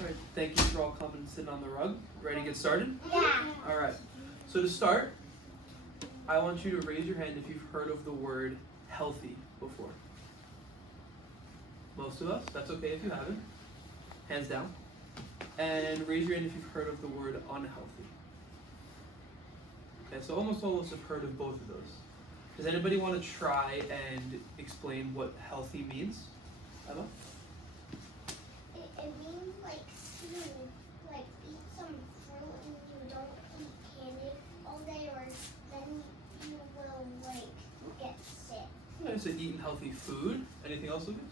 All right, thank you for all coming and sitting on the rug. Ready to get started? Yeah. All right. So to start, I want you to raise your hand if you've heard of the word healthy before. Most of us. That's okay if you haven't. Hands down. And raise your hand if you've heard of the word unhealthy. Okay, so almost all of us have heard of both of those. Does anybody want to try and explain what healthy means? Emma? It means like food, like eat some fruit and you don't eat candy all day, or then you will like get sick. Okay, so eating healthy food. Anything else, Lucas?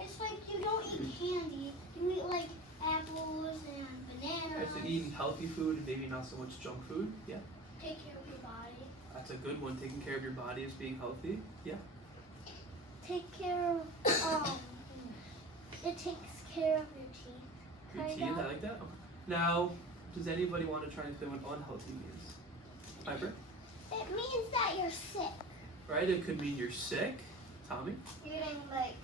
It's like you don't eat candy. You eat like apples and bananas. Okay, so eating healthy food and maybe not so much junk food. Yeah. Take care of your body. That's a good one. Taking care of your body is being healthy. Yeah. Take care of it takes care of your teeth. Your teeth, I like that. Okay. Now, does anybody want to try and explain what unhealthy means? Piper? It means that you're sick. Right? It could mean you're sick. Tommy? Eating like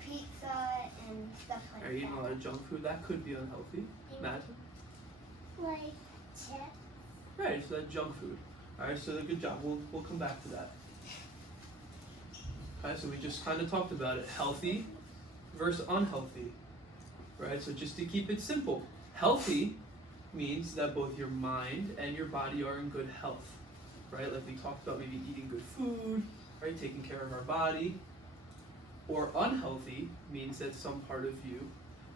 pizza and stuff like Are you eating a lot of junk food? That could be unhealthy. Matt? Like chips. Right, so that's junk food. Alright, so good job. We'll come back to that. Okay, so we just kind of talked about it. Healthy versus unhealthy. Right, so just to keep it simple. Healthy means that both your mind and your body are in good health. Right, like we talked about maybe eating good food, right, taking care of our body. Or unhealthy means that some part of you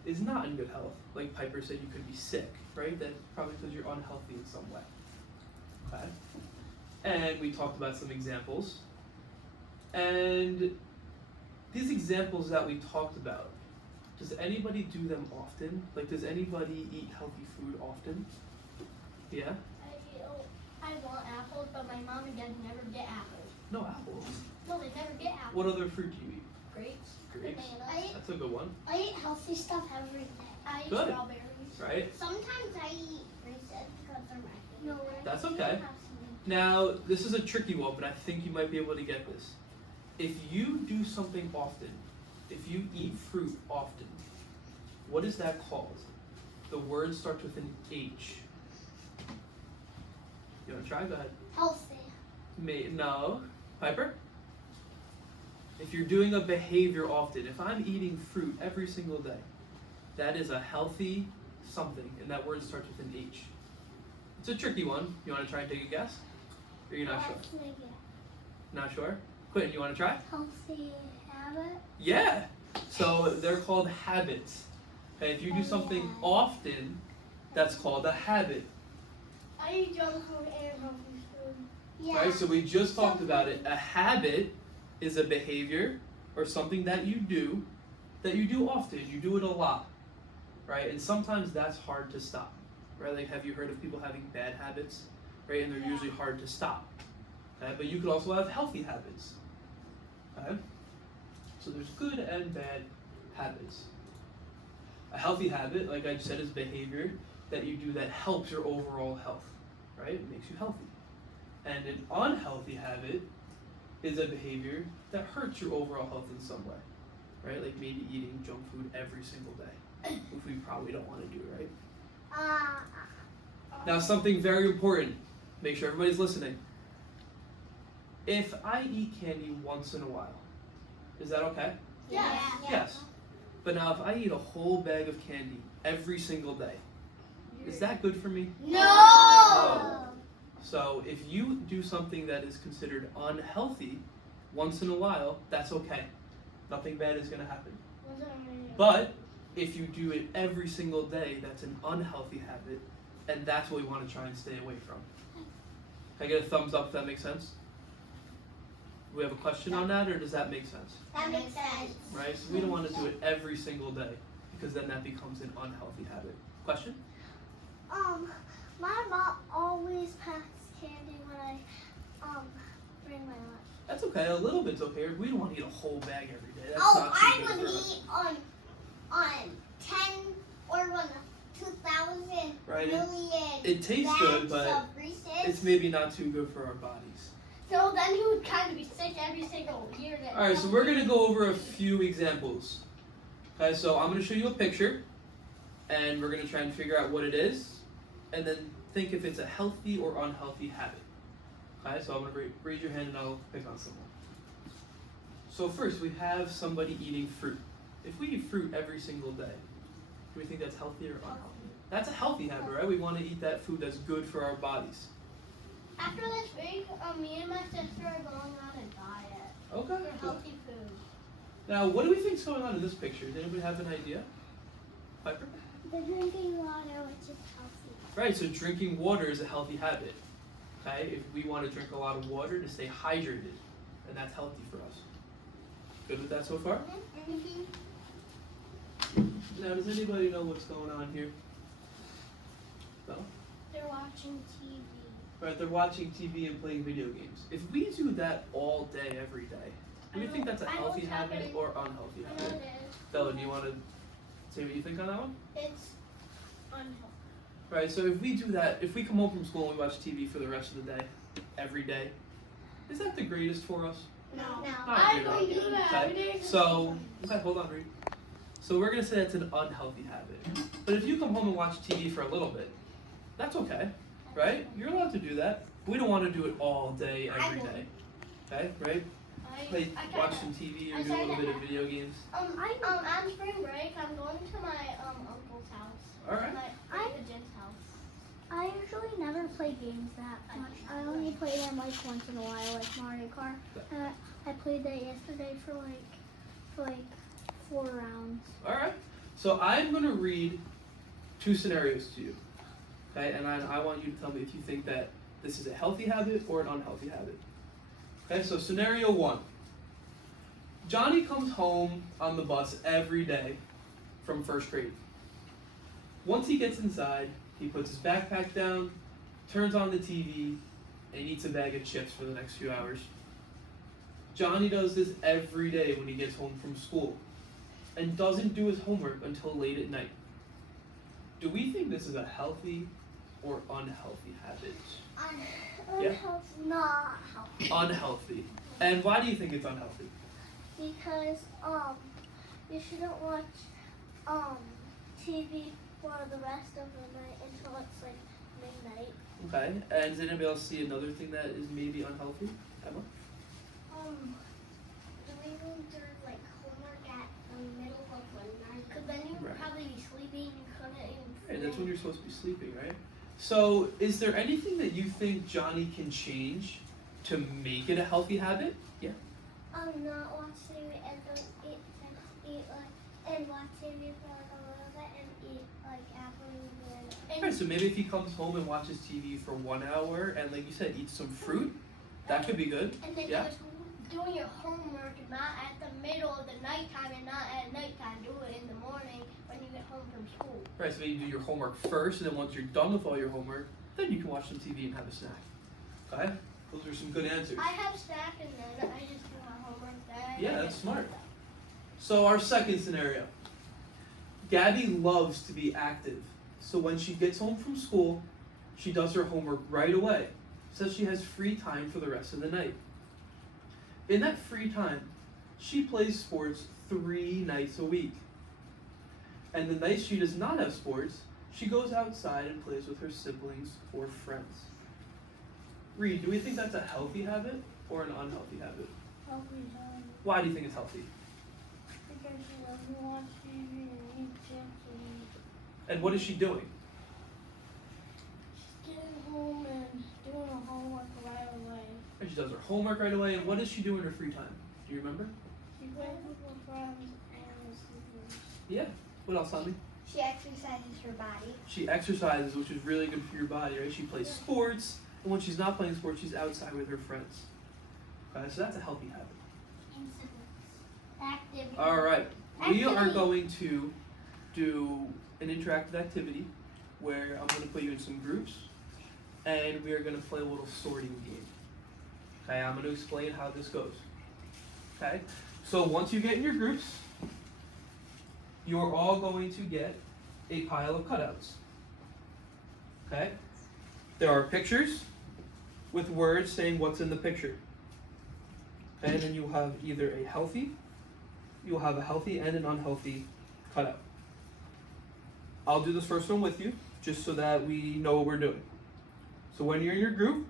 is not in good health. Like Piper said, you could be sick, right? That's probably because you're unhealthy in some way. Okay? And we talked about some examples. And these examples that we talked about, does anybody do them often? Like, does anybody eat healthy food often? Yeah? I want apples, but my mom and dad never get apples. No apples. No, they never get apples. What other fruit do you eat? Grapes. Grapes? Bananas. That's a good one. I eat healthy stuff every day. I eat Good. strawberries. Right? Sometimes I eat Reese's because they're my favorite. No, That's okay. Now, this is a tricky one, but I think you might be able to get this. If you do something often, if you eat fruit often, what is that called? The word starts with an H. You want to try? Go ahead. Healthy. No. Piper? If you're doing a behavior often, if I'm eating fruit every single day, that is a healthy something, and that word starts with an H. It's a tricky one. You want to try and take a guess? Or you're not sure? Not sure? Quentin, you want to try? Healthy habit. Yeah. So they're called habits. Okay, if you do something often, that's called a habit. I eat junk food and healthy food. Yeah. Right? So we just talked about it. A habit is a behavior or something that you do often. You do it a lot. Right? And sometimes that's hard to stop. Right? Like, have you heard of people having bad habits? Right? And they're usually hard to stop. Okay? But you could also have healthy habits. Okay? So there's good and bad habits. A healthy habit, like I said, is behavior that you do that helps your overall health, right? It makes you healthy. And an unhealthy habit is a behavior that hurts your overall health in some way, right? Like maybe eating junk food every single day, which we probably don't want to do, right? Now, something very important. Make sure everybody's listening. If I eat candy once in a while, is that okay? Yeah. Yes. But now if I eat a whole bag of candy every single day, is that good for me? No. So if you do something that is considered unhealthy once in a while, that's okay. Nothing bad is going to happen. But if you do it every single day, that's an unhealthy habit, and that's what we want to try and stay away from. Can I get a thumbs up if that makes sense? Do we have a question on that, or does that make sense? That makes sense. Right? So we don't want to do it every single day, because then that becomes an unhealthy habit. Question? My mom always packs candy when I bring my lunch. That's okay. A little bit's okay. We don't want to eat a whole bag every day. That's Oh, not too I good would for us. eat on 10 or 2,000 Right, million it tastes bags good, but of Reese's. it's maybe not too good for our bodies. So then he would kind of be sick every single year. All right, so we're going to go over a few examples. Okay, so I'm going to show you a picture, and we're going to try and figure out what it is, and then think if it's a healthy or unhealthy habit. Okay, so I'm going to raise your hand and I'll pick on someone. So first, we have somebody eating fruit. If we eat fruit every single day, do we think that's healthy or unhealthy? That's a healthy habit, right? We want to eat that food that's good for our bodies. After this week, me and my sister are going on a diet Okay. for healthy food. Now, what do we think's going on in this picture? Does anybody have an idea? Piper? The drinking water, which is healthy. Right, so drinking water is a healthy habit. Okay, if we want to drink a lot of water to stay hydrated, and that's healthy for us. Good with that so far? Now, does anybody know what's going on here? No? They're watching TV. Right, they're watching TV and playing video games. If we do that all day, every day, do we think that's a I know healthy what's habit happening. or unhealthy I know habit? it is. Bella, do you want to say what you think on that one? It's unhealthy. Right, so if we do that, if we come home from school and we watch TV for the rest of the day, every day, is that the greatest for us? No. Not I really. don't do that. Okay, every day. so, okay, hold on, Reed. So we're gonna say that's an unhealthy habit. But if you come home and watch TV for a little bit, that's okay, right? You're allowed to do that. We don't want to do it all day, every day. Okay, right? Watch some TV or do a little bit of video games. On spring break, I'm going to my uncle's house. All right. My Jen's house. I usually never play games that much. I only play them like once in a while, like Mario Kart. I played that yesterday for like 4 rounds. All right. So I'm gonna read 2 scenarios to you. Okay, and I want you to tell me if you think that this is a healthy habit or an unhealthy habit. Okay, so scenario 1. Johnny comes home on the bus every day from first grade. Once he gets inside, he puts his backpack down, turns on the TV, and eats a bag of chips for the next few hours. Johnny does this every day when he gets home from school and doesn't do his homework until late at night. Do we think this is a healthy or unhealthy habit? Yeah. Not healthy. Unhealthy. And why do you think it's unhealthy? Because you shouldn't watch TV for the rest of the night until it's like midnight. Okay. And does anybody else see another thing that is maybe unhealthy? Emma? Doing their like homework at the middle of the night. Because then you would Right. probably be sleeping and couldn't even. Right, that's when you're supposed to be sleeping, right? So, is there anything that you think Johnny can change to make it a healthy habit? Yeah. Not watch TV and don't eat and watch TV for like a little bit and eat like after you do Right, so maybe if he comes home and watches TV for 1 hour and, like you said, eats some fruit, that could be good. And then Yeah. you're doing your homework not at the middle of the nighttime and not at nighttime. Do it in the morning when you get home from school. Right, so you do your homework first, and then once you're done with all your homework, then you can watch some TV and have a snack. Okay? Those are some good answers. I have snack and then I just do my homework then. Yeah, that's smart. So our second scenario. Gabby loves to be active. So when she gets home from school, she does her homework right away. So she has free time for the rest of the night. In that free time, she plays sports 3 nights a week. And the nights she does not have sports, she goes outside and plays with her siblings or friends. Reed, do we think that's a healthy habit or an unhealthy habit? Healthy. Why do you think it's healthy? Because she doesn't watch TV and eat chips and And what is she doing? she's getting home and doing her homework right away. And she does her homework right away. And what does she do in her free time? Do you remember? She plays with her friends and her siblings. Yeah. What else, Tommy? She exercises her body. She exercises, which is really good for your body, right? She plays sports, and when she's not playing sports, she's outside with her friends. Okay, so that's a healthy habit. Active. All right, we are Activity. going to do an interactive activity where I'm going to put you in some groups, and we are going to play a little sorting game. Okay, I'm going to explain how this goes. Okay, so once you get in your groups, you're all going to get a pile of cutouts. Okay, there are pictures with words saying what's in the picture. Okay, and then you'll have either you'll have a healthy and an unhealthy cut out. I'll do this first one with you, just so that we know what we're doing. So when you're in your group,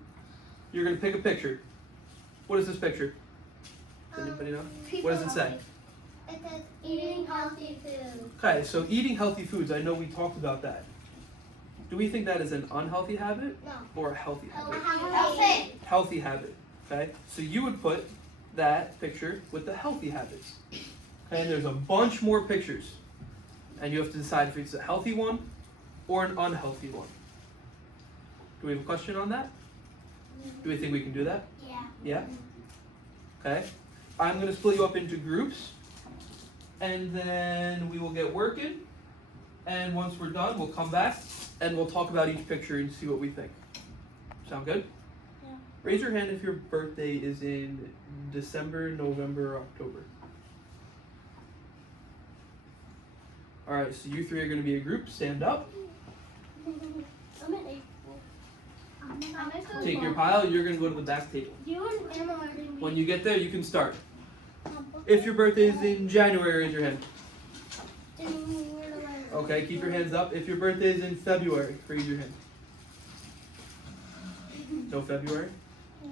you're gonna pick a picture. What is this picture? Does anybody know? What does it say? It says eating healthy food. Okay, so eating healthy foods, I know we talked about that. Do we think that is an unhealthy habit No. or a healthy habit? Healthy. Healthy habit, okay? So you would put that picture with the healthy habits. Okay, and there's a bunch more pictures. And you have to decide if it's a healthy one or an unhealthy one. Do we have a question on that? Do we think we can do that? Yeah. Yeah? Okay. I'm going to split you up into groups. And then we will get working. And once we're done, we'll come back and we'll talk about each picture and see what we think. Sound good? Yeah. Raise your hand if your birthday is in December, November, or October. Alright, so you three are going to be a group. Stand up. I'm in April. Take your pile. You're going to go to the back table. You and Emma are doing When you get there, you can start. If your birthday is in January, raise your hand. Okay, keep your hands up. If your birthday is in February, raise your hand. No February? No.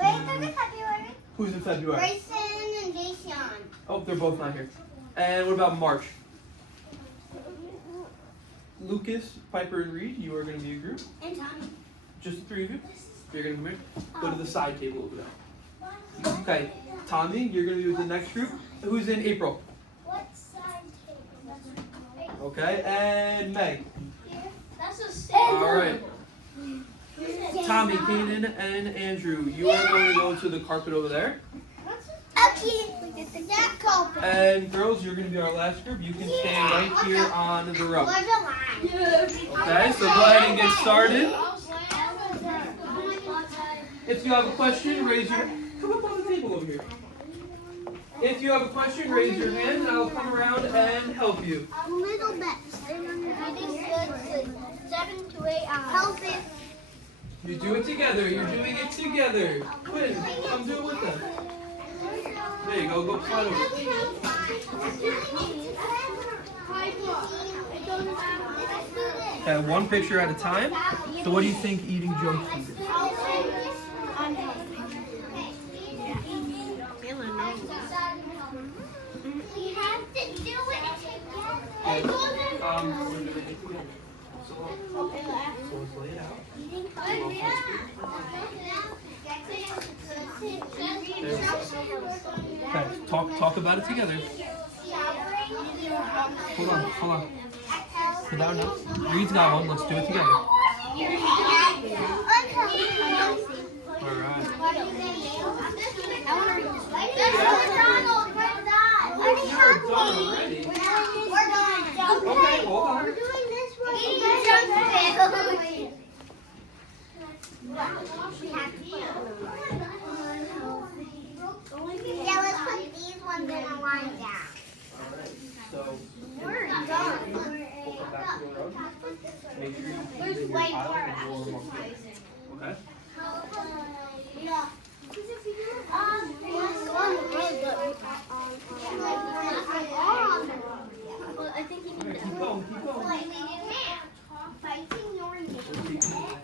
Wait, there's a February. Who's in February? Grayson and Jason. Oh, they're both not here. And what about March? Lucas, Piper, and Reed, you are going to be a group. And Tommy. Just the three of you? You're going to come here? Go to the side table over there. Okay, Tommy, you're going to be with the next group. Who's in April? What side table? Okay, and Meg. That's a same. All right. Tommy, Keenan, and Andrew, you are going to go to the carpet over there. Okay. That carpet. And girls, you're going to be our last group. You can stand right here on the rug. Where's the line? Okay, so go ahead and get started. If you have a question, raise your come up on the table over here. If you have a question, raise your hand and I'll come around and help you. A little bit. I think good. 7 to 8 hours. Healthy. You do it together. You're doing it together. Quinn, come do it with them. There you go. Go slide over. Okay, one picture at a time. So what do you think eating junk food is? We have to do it together. We're doing it together. So let's lay it out. Okay, talk about it together. Hold on. Put that one up. Reed's got one. Let's do it together. Alright. We're done already. Okay, hold on. We're doing this one. Yeah, let's put these ones in a line down. Alright, so We're we'll done. come back to the road. Make sure you keep Where's it in your white pile bar and roll them up. Okay? Yeah. Well, I think you need to. Keep going. Fighting your We're keeping it.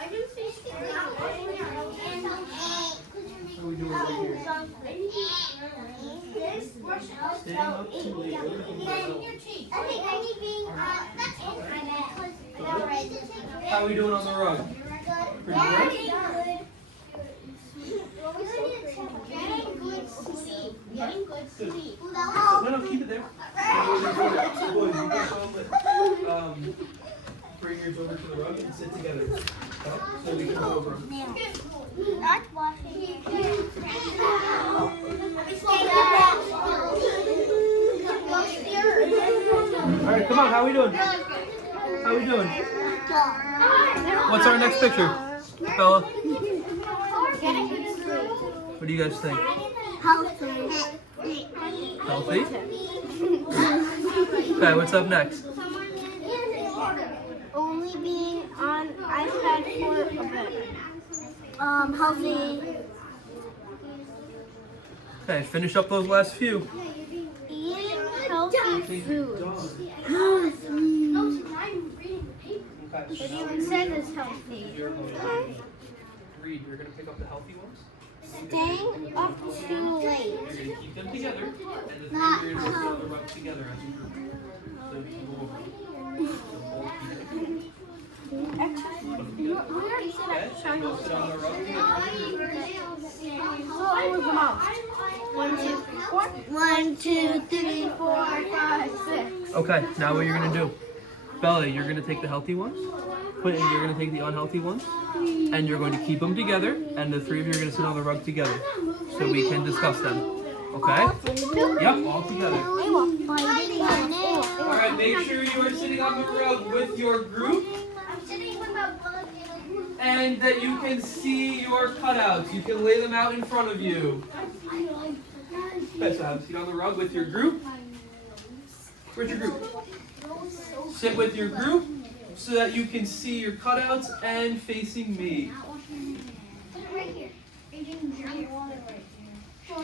I do see What are we doing right here? Staying up too late. How are we doing on the rug? Pretty good? No, keep it there. Boys, you guys all bring yours over to the rug and sit together. Okay? So we can go over them. Not washing. Alright, come on, how are we doing? How are we doing? What's our next picture, Bella? What do you guys think? Healthy? Okay, what's up next? Only being on iPad for a bit. Healthy. Okay, finish up those last few. Eating healthy food. No, so now I'm reading the paper. Okay, so It now even says it's healthy. you're going to read. You're going to pick up the healthy ones. Staying up too late. You're going to keep them together, and the Not three you're going to sit on the rug together as a group. So you will okay, and you'll sit on the rug together. One, two, three, 4, 5, 6. Okay, now what you're going to do. Bella, you're going to take the healthy ones. Quentin, you're going to take the unhealthy ones. And you're going to keep them together, and the three of you are going to sit on the rug together. So we can discuss them. Okay? Yep, all together. Alright, make sure you are sitting on the rug with your group. I'm sitting with my bug And that you can see your cutouts. You can lay them out in front of you. Okay, so have a seat on the rug with your group. Where's your group? Sit with your group so that you can see your cutouts and facing me. Put it right here. You didn't drink water right here.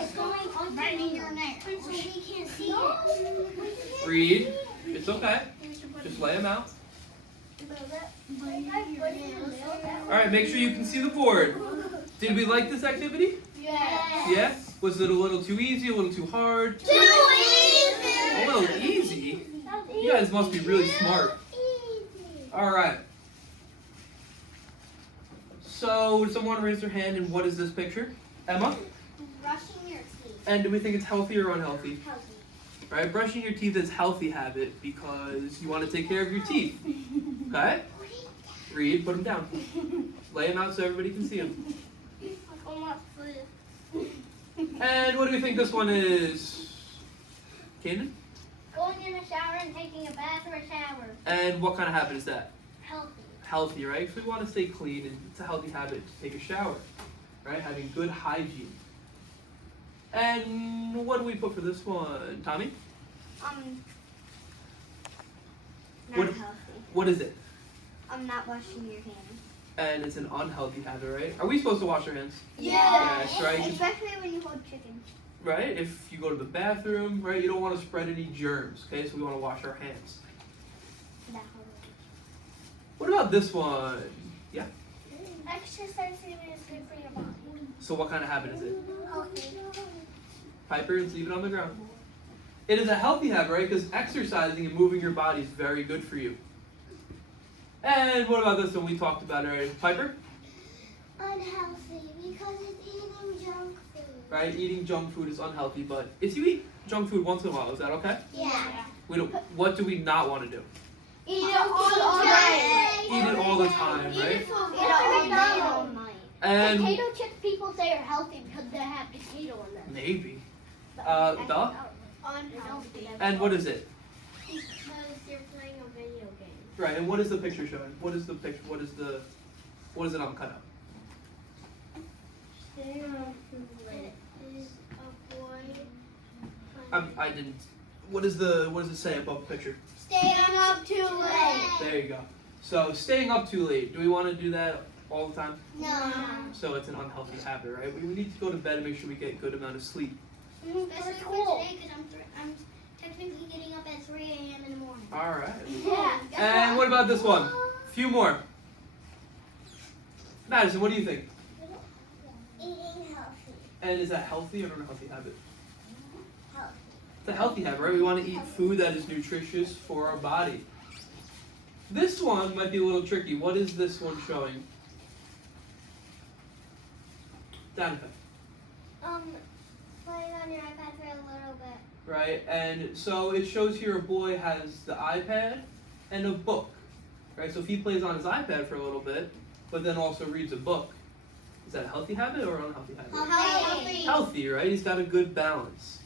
It's going underneath your neck. So we can't see it. Read. It's okay. Just lay them out. Alright, make sure you can see the board. Did we like this activity? Yes. Yeah? Was it a little too easy, a little too hard? Too easy. A little easy? You guys must be really smart. Alright. So, would someone raise their hand, and what is this picture? Emma? Brushing your teeth. And do we think it's healthy or unhealthy? Healthy. Right? Brushing your teeth is a healthy habit because you want to take care of your teeth. Okay? Read, put them down. Lay them out so everybody can see them. And what do we think this one is? Kaden? Going in the shower and taking a bath or a shower. And what kind of habit is that? Healthy. Healthy, right? Because we want to stay clean, and it's a healthy habit to take a shower, right? Having good hygiene. And what do we put for this one? Tommy? Not What- healthy. What is it? I'm not washing your hands. And it's an unhealthy habit, right? Are we supposed to wash our hands? Yes. Yes, right? Especially when you hold chicken. Right? If you go to the bathroom, right, you don't want to spread any germs, okay? So we want to wash our hands. What about this one? Yeah. Exercising is good for your body. So what kind of habit is it? Healthy. Piper, let's leave it on the ground. It is a healthy habit, right? Because exercising and moving your body is very good for you. And what about this one? We talked about it already. Piper? Unhealthy because it's eating junk food. Right? Eating junk food is unhealthy, but if you eat junk food once in a while, is that okay? Yeah. We don't. What do we not want to do? Eat it all night. Eat it all the time, right? Eat it all night. And Potato chips people say are healthy because they have potato in them. maybe. Bella? Unhealthy. And what is it? Because you're playing a video game. Right, and what is the picture showing? What is the picture? What is it on the cutout? It is a boy. I didn't. What does it say above the picture? Staying up too late. There you go. So staying up too late. Do we want to do that all the time? No. So it's an unhealthy habit, right? We need to go to bed and make sure we get a good amount of sleep. Especially for today because I'm technically getting up at 3 a.m. in the morning. All right. Yeah. And what about this one? A few more. Madison, what do you think? Eating healthy. And is that healthy or an unhealthy habit? Healthy. It's a healthy habit, right? We want to eat food that is nutritious for our body. This one might be a little tricky. What is this one showing? Danica. Playing on your iPad for a little bit. Right? And so it shows here a boy has the iPad and a book. Right? So if he plays on his iPad for a little bit, but then also reads a book, is that a healthy habit or an unhealthy habit? Healthy. Healthy, right? He's got a good balance.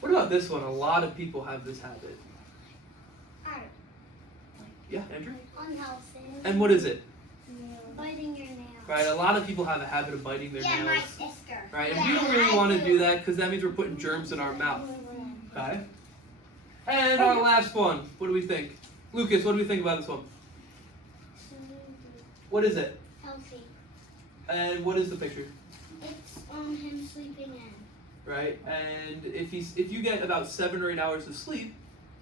What about this one? A lot of people have this habit. Yeah, Andrew? Unhealthy. And what is it? Biting your nails. Right? A lot of people have a habit of biting their Yeah, my nails. sister. Right? And we don't really want to do that because that means we're putting germs in our mouth. Okay? And our last one. What do we think? Lucas, what do we think about this one? What is it? Healthy. And what is the picture? It's Him sleeping in. right? And if you get about 7 or 8 hours of sleep,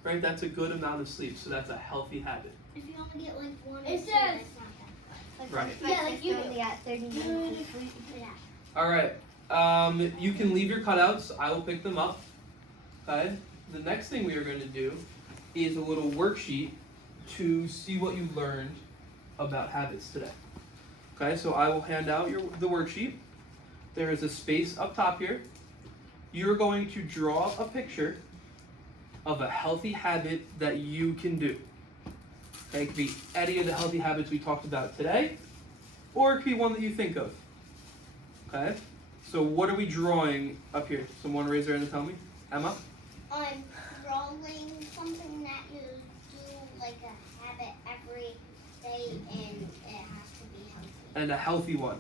right, that's a good amount of sleep. So that's a healthy habit. If you only get like 1 or 2, It that's says- not that Right. Yeah, like you only got 30 minutes of sleep. Yeah. All right. You can leave your cutouts. I will pick them up. Okay. The next thing we are going to do is a little worksheet to see what you learned about habits today. Okay. So I will hand out the worksheet. There is a space up top here. You're going to draw a picture of a healthy habit that you can do. Okay, it could be any of the healthy habits we talked about today, or it could be one that you think of. Okay, so what are we drawing up here? Someone raise their hand and tell me. Emma? I'm drawing something that you do like a habit every day, and it has to be healthy. And a healthy one.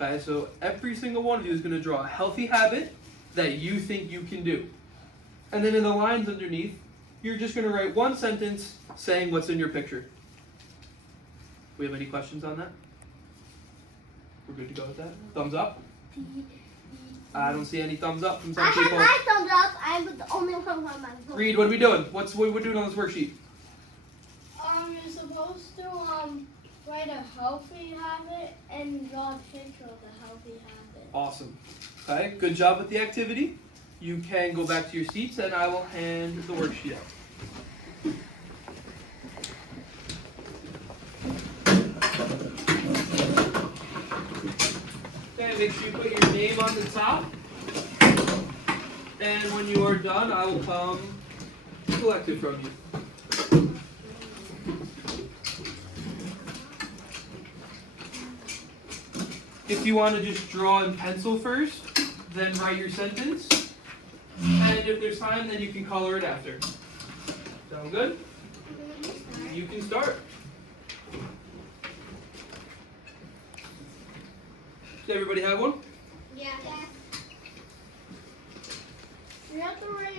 Okay, so every single one of you is going to draw a healthy habit that you think you can do. And then in the lines underneath, you're just going to write one sentence saying what's in your picture. We have any questions on that? We're good to go with that? Thumbs up? I don't see any thumbs up from I some have people. my thumbs up. I'm the only one on my phone. Reed, what are we doing? What we're doing on this worksheet? You're supposed to write a healthy habit and draw a picture of the healthy habit. Awesome. Okay, good job with the activity. You can go back to your seats and I will hand the worksheet out. Okay, make sure you put your name on the top. And when you are done, I will come collect it from you. If you want to just draw in pencil first, then write your sentence. And if there's time, then you can color it after. Sound good? You can start. Does everybody have one? Yeah. You have to write